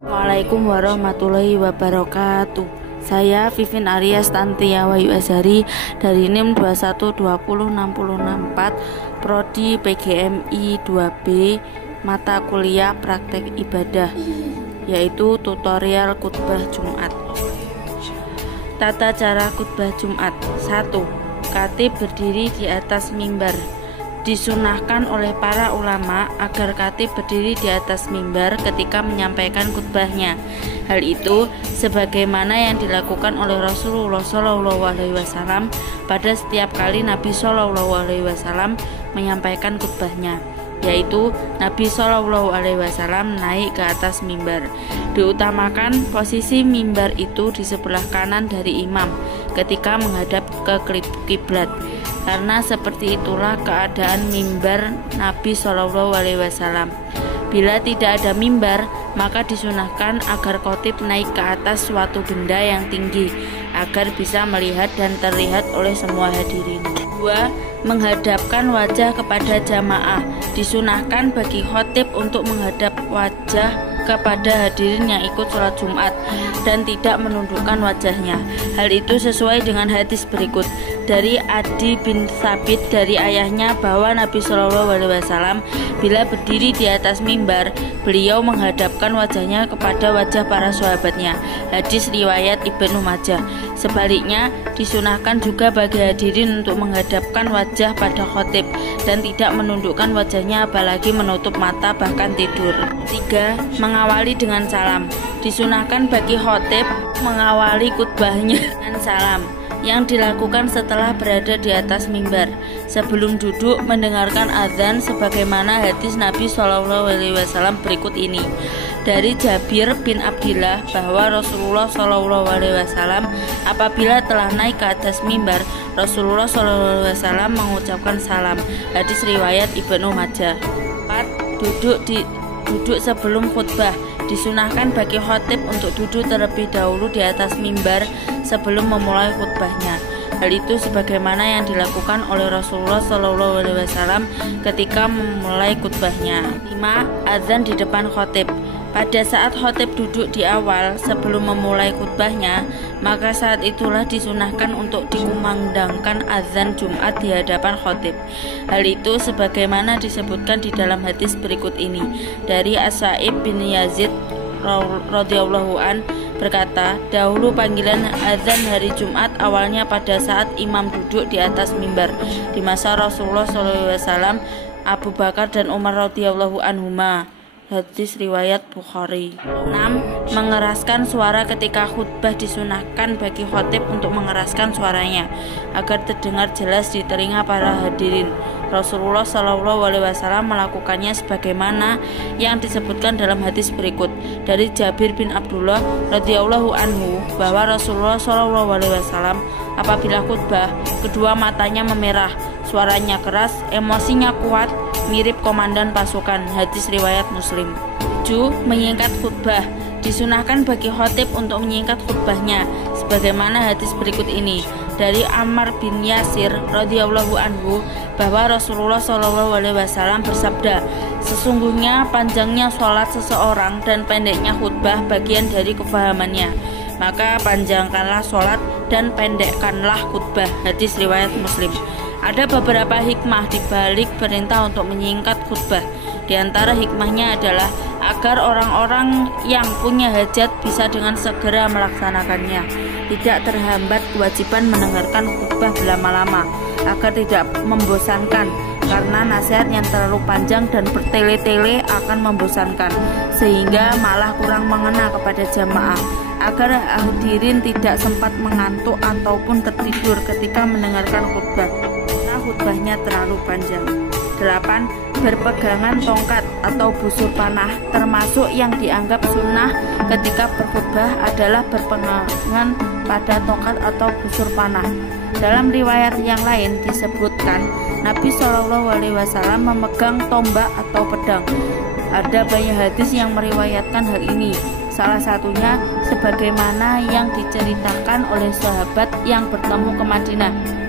Assalamualaikum warahmatullahi wabarakatuh. Saya Vivin Aryas Tantia Wahyu Azhari dari NIM 2120664 Prodi PGMI 2B, mata kuliah praktek ibadah, yaitu tutorial khutbah Jumat. Tata cara khutbah Jumat. 1. Khatib berdiri di atas mimbar. Disunahkan oleh para ulama agar khatib berdiri di atas mimbar ketika menyampaikan khutbahnya. Hal itu sebagaimana yang dilakukan oleh Rasulullah SAW pada setiap kali Nabi SAW menyampaikan khutbahnya, yaitu Nabi SAW naik ke atas mimbar. Diutamakan posisi mimbar itu di sebelah kanan dari imam ketika menghadap ke kiblat, karena seperti itulah keadaan mimbar Nabi SAW. Bila tidak ada mimbar, maka disunahkan agar khatib naik ke atas suatu benda yang tinggi agar bisa melihat dan terlihat oleh semua hadirin. 2. Menghadapkan wajah kepada jamaah. Disunahkan bagi khatib untuk menghadap wajah kepada hadirin yang ikut sholat Jumat dan tidak menundukkan wajahnya. Hal itu sesuai dengan hadis berikut dari Adi bin Thabit dari ayahnya bahwa Nabi SAW bila berdiri di atas mimbar, beliau menghadapkan wajahnya kepada wajah para sahabatnya. Hadis riwayat Ibnu Majah. Sebaliknya, disunahkan juga bagi hadirin untuk menghadapkan wajah pada khatib dan tidak menundukkan wajahnya, apalagi menutup mata bahkan tidur. 3. Mengawali dengan salam. Disunahkan bagi khatib mengawali khutbahnya dengan salam yang dilakukan setelah berada di atas mimbar sebelum duduk mendengarkan azan, sebagaimana hadis Nabi SAW berikut ini. Dari Jabir bin Abdillah bahwa Rasulullah SAW apabila telah naik ke atas mimbar, Rasulullah SAW mengucapkan salam. Hadis riwayat Ibnu Majah. 4. Duduk sebelum khutbah. Disunahkan bagi khatib untuk duduk terlebih dahulu di atas mimbar sebelum memulai khutbahnya. Hal itu sebagaimana yang dilakukan oleh Rasulullah SAW ketika memulai khutbahnya. 5. Azan di depan khatib. Pada saat khatib duduk di awal sebelum memulai khutbahnya, maka saat itulah disunahkan untuk dikumandangkan azan Jumat di hadapan khatib. Hal itu sebagaimana disebutkan di dalam hadis berikut ini dari As-Sa'ib bin Yazid radhiyallahu an berkata, dahulu panggilan azan hari Jumat awalnya pada saat imam duduk di atas mimbar di masa Rasulullah SAW, Abu Bakar dan Umar radhiyallahu anhuma. Hadis riwayat Bukhari. 6. Mengeraskan suara ketika khutbah. Disunahkan bagi khatib untuk mengeraskan suaranya agar terdengar jelas di telinga para hadirin. Rasulullah SAW melakukannya sebagaimana yang disebutkan dalam hadis berikut dari Jabir bin Abdullah radhiyallahu anhu bahwa Rasulullah SAW apabila khutbah, kedua matanya memerah, suaranya keras, emosinya kuat, mirip komandan pasukan. Hadis riwayat Muslim. 7. Menyingkat khutbah. Disunahkan bagi khatib untuk menyingkat khutbahnya sebagaimana hadis berikut ini dari Ammar bin Yasir radhiyallahu anhu bahwa Rasulullah SAW bersabda, sesungguhnya panjangnya sholat seseorang dan pendeknya khutbah bagian dari kefahamannya, maka panjangkanlah sholat dan pendekkanlah khutbah. Hadis riwayat Muslim. Ada beberapa hikmah di balik perintah untuk menyingkat khutbah. Di antara hikmahnya adalah agar orang-orang yang punya hajat bisa dengan segera melaksanakannya, tidak terhambat kewajiban mendengarkan khutbah berlama-lama, agar tidak membosankan, karena nasihat yang terlalu panjang dan bertele-tele akan membosankan sehingga malah kurang mengena kepada jamaah, agar hadirin tidak sempat mengantuk ataupun tertidur ketika mendengarkan khutbah karena khutbahnya terlalu panjang. 8. Berpegangan tongkat atau busur panah. Termasuk yang dianggap sunnah ketika berkhutbah adalah berpegangan pada tongkat atau busur panah. Dalam riwayat yang lain disebutkan Nabi SAW memegang tombak atau pedang. Ada banyak hadis yang meriwayatkan hal ini. Salah satunya sebagaimana yang diceritakan oleh sahabat yang bertemu ke Madinah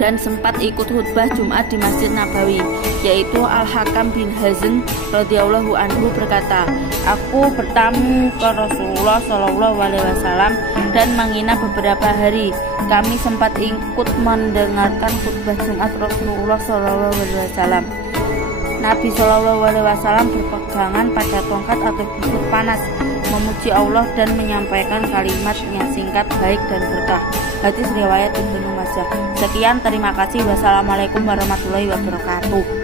dan sempat ikut khutbah Jumat di Masjid Nabawi, yaitu Al-Hakam bin Hazm radhiyallahu anhu berkata, "Aku bertamu ke Rasulullah SAW dan menginap beberapa hari. Kami sempat ikut mendengarkan khutbah Jumat Rasulullah SAW. Nabi SAW berpegangan pada tongkat atau busur panas, memuji Allah dan menyampaikan kalimat yang singkat, baik dan berkah." Hadis riwayat Ibnu Majah. Sekian, terima kasih. Wassalamualaikum warahmatullahi wabarakatuh.